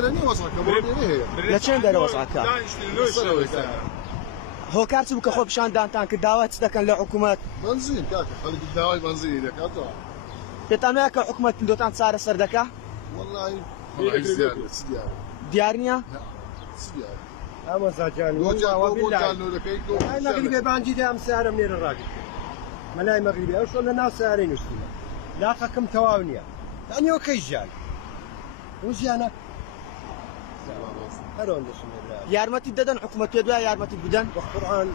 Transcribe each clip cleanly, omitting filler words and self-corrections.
ليراني وصلك ليه لە چەند دەرەوەسعەکە هۆکار چ بکە خۆ پیشاندانتان کە داوا چ دەکەن لە حکوومەت بنزين كاكا خليك الدواء بنزين لك هذا پێتان وایە کە حکوومەت کردوتان چارەسەر دەکا والله زيادة دیار نییە زيادة اما زاجان انا مغربي بانجي دام سعر من الراجل ملاي مغربي او شو الناس سعرين وشتينا لا حكم تواونيا يعني اوكي جاي وزيانا هرون یارمەتی دەدەن حکوومەت پێ دوای یارمەتی بدەن والقران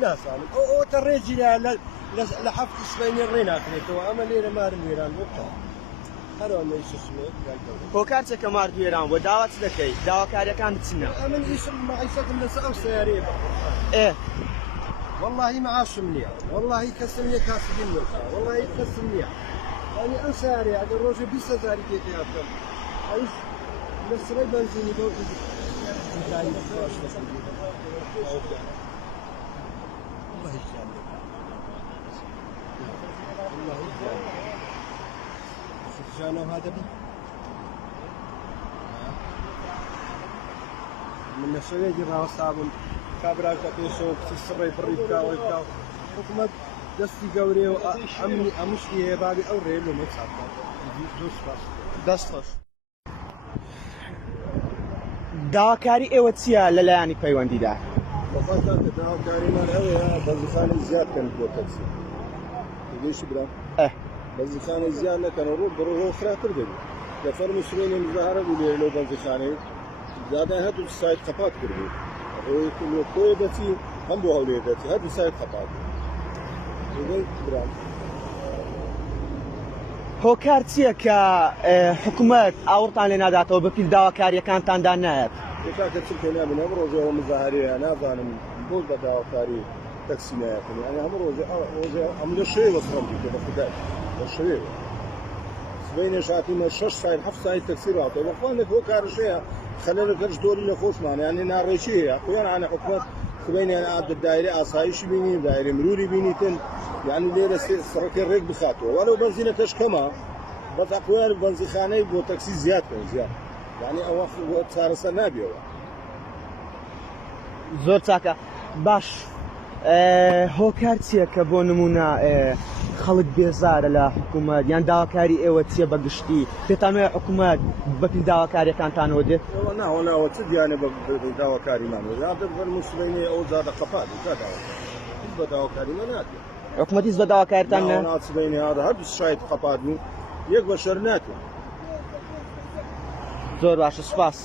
لا سالم او تريجي لحفظ سبيني الرينا كريتو اما لينا مار ميران وقتها هرون ايش اسمه هۆکار چەکە ماردوێران بۆ داوا چ دەکەی داواکاریەکان بچنە من اسم معيشتهم لسه سيارين ئێ والله معاش منيح والله كسمني كاسبين والله كسمني يعني انساري هذا الروج 20000 كيف ياكل ايش بس لا بنزين يدور الله يجزاك الله يجزاك جانا هذا بي من الشويه دي راس صابون كابراك تيشو تسري بريكا ويكا حكومه دستي قوري وامني امشي هي بابي او ريلو متصاب دوس باس دەست خۆش داواکاری ئێوە چییە لەلایەنی پەیوەندیدا وفاتا كتاو كاريمان اوي بنزخاني زياد كان بو تاكسي ليش برا بنزخاني زياد كان رو خراتر دبي لفرم سرين مظاهره بيقولوا لو بنزخاني زاده هادو السايت قفات كربو ويكون كوي بتي هم بو اوليداتي هادو السايت قفات يقول برا هۆکار چییە کە حکوومەت ئاوڕتان لێ ناداتەوە بەپیل داواکاریەکانتاندا نایەت كاكا تشكينا من امر روجه ومظاهريه انا ظالم بول بداوكاري تاكسي ناكل يعني امر روجه عمل الشيء وصلت كده خداش الشيء سبيني شاتينا شش ساعه حف ساعه تكسير واعطي واخوانك هو كار شيء خلينا كرش دوري لخوش معنا يعني نار ريشيه اخوان انا حكومه سبيني انا عبد الدائري اسايش بيني دائري مروري بينيتن يعني ليله سرك الريق بخاطوه ولو بنزينه كش كما بس اخوان بنزخانه بو تاكسي زياده يعني اواخر صار سنابي زۆر چاکە باش هۆکار چییە کە بۆ نمونە خەڵک بێزارە لە حکوومەت یان داواکاری ئێوە چییە بەگشتی پێتان وایە حکوومەت بەپیل داواکاریەکانتانەوە دێت ناوە چ دیانە بە داواکاریمان مسلمینی ئەو زادە قەپات بە داواکاریمە ناتێت حکوومەتیش بە داواکاریتان ناچبینی هذا هەردوو شایت قەپات بوو یەک بە شەر ناتێت زۆر باشە سوپاس